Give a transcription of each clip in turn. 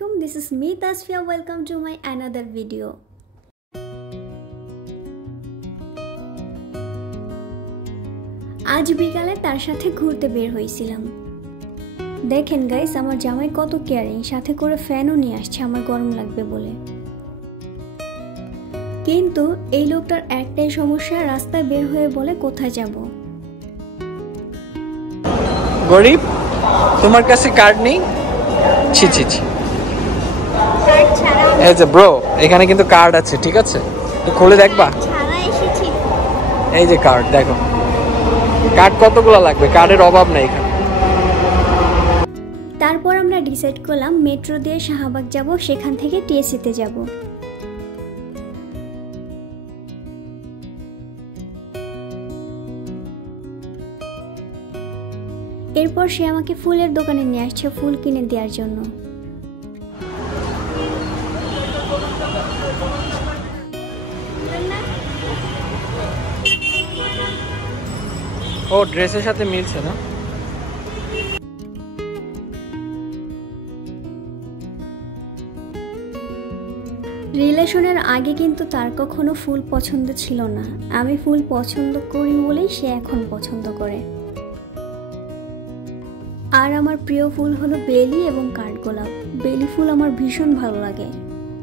Assalamualaikum. This is me Tasfia. Welcome to my another video. আজ বিকালে তার সাথে ঘুরতে বের হইছিলাম। দেখেন গাইস, আমার জামাই কত কেয়ারিং, সাথে করে ফ্যানও নিয়ে আসছে আমার গরম লাগবে বলে। কিন্তু এই লোকটার একটাই সমস্যা, রাস্তায় বের হয়ে বলে কোথায় যাব। গরিব, তোমার কাছে কার্ড নেই? ছি ছি ছি। এই যে ব্রো, এখানে কিন্তু কার্ড আছে, ঠিক আছে? তো খুলে দেখবা। এই যে কার্ড, দেখো কার্ড কতগুলো লাগবে, কার্ডের অভাব নাই এখানে। তারপর আমরা ডিসাইড করলাম মেট্রো দিয়ে শাহবাগ যাব, সেখান থেকে টিএসসিতে যাব। এরপর সে আমাকে ফুলের দোকানে নিয়ে আসছে ফুল কিনে দেওয়ার জন্য। ও ড্রেসের সাথে মিলছে না। রিলেশনের আগে কিন্তু তার কখনো ফুল পছন্দ ছিল না, আমি ফুল পছন্দ করি বলেই সে এখন পছন্দ করে। আর আমার প্রিয় ফুল হলো বেলি এবং কাঠগোলাপ। বেলি ফুল আমার ভীষণ ভালো লাগে,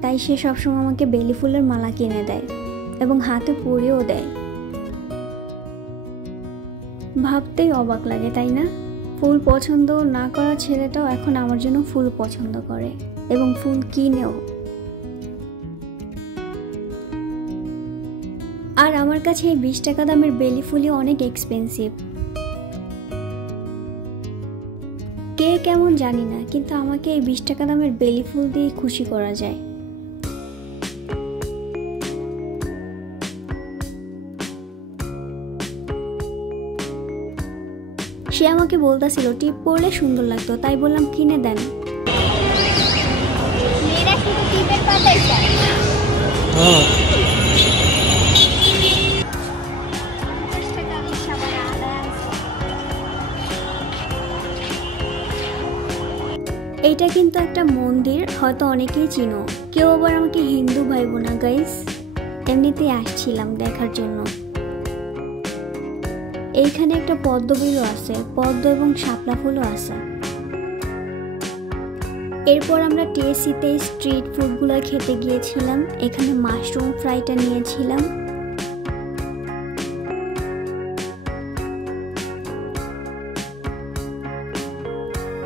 তাই সে সবসময় আমাকে বেলি ফুলের মালা কিনে দেয় এবং হাতে পরিয়েও দেয়। ভাবতেই অবাক লাগে, তাই না? ফুল পছন্দ না করা ছেলেটাও এখন আমার জন্য ফুল পছন্দ করে এবং ফুল কিনেও। আর আমার কাছে এই 20 টাকা দামের বেলি ফুলই অনেক এক্সপেন্সিভ। কে কেমন জানি না, কিন্তু আমাকে এই 20 টাকা দামের বেলি ফুল দিয়ে খুশি করা যায়। সে আমাকে বলতেছিল টিপ পরলে সুন্দর লাগতো, তাই বললাম কিনে দেন। এইটা কিন্তু একটা মন্দির, হয়তো অনেকেই চিনো, কেউ আবার আমাকে হিন্দু ভাইবো না গাইস, এমনিতেই আসছিলাম দেখার জন্য। এইখানে একটা পদ্ম বিলও আছে, পদ্ম এবং শাপলা ফুলও আছে। এরপর আমরা টিএসসিতে স্ট্রিট ফুডগুলো খেতে গিয়েছিলাম। এখানে মাশরুম ফ্রাইটা নিয়েছিলাম।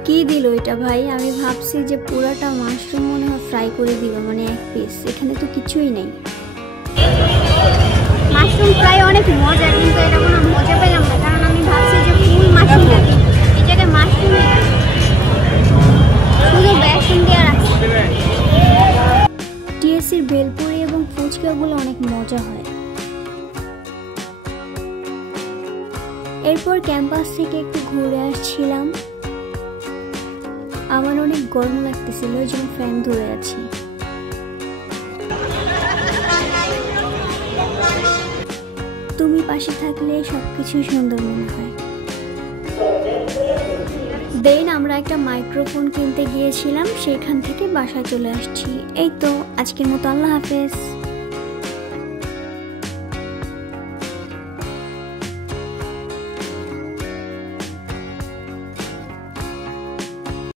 কি দিল এটা ভাই? আমি ভাবছি যে পুরাটা মাশরুম মনে হয় ফ্রাই করে দিল, মানে এক পিস। এখানে তো কিছুই নেই। মাশরুম ফ্রাই অনেক মজা, কিন্তু এটা কোনো মজা পেলাম না, কারণ আমি ভাবছি যে ফুল মাশরুম রাখি, এই জায়গায় মাশরুম শুধু বেসন দিয়ে রাখছি। টিএসসির ভেলপুরি এবং ফুচকাগুলো অনেক মজা হয়। এরপর ক্যাম্পাস থেকে একটু ঘুরে আসছিলাম। আমার অনেক গরম লাগতেছিল, ওই জন্য ফ্যান ধরে আছি। তুমি পাশে থাকলে সবকিছু সুন্দর মনে হয়। দেন আমরা একটা মাইক্রোফোন কিনতে গিয়েছিলাম, সেখান থেকে বাসায় চলে আসছি। এই তো আজকের মতো, আল্লাহ হাফেজ।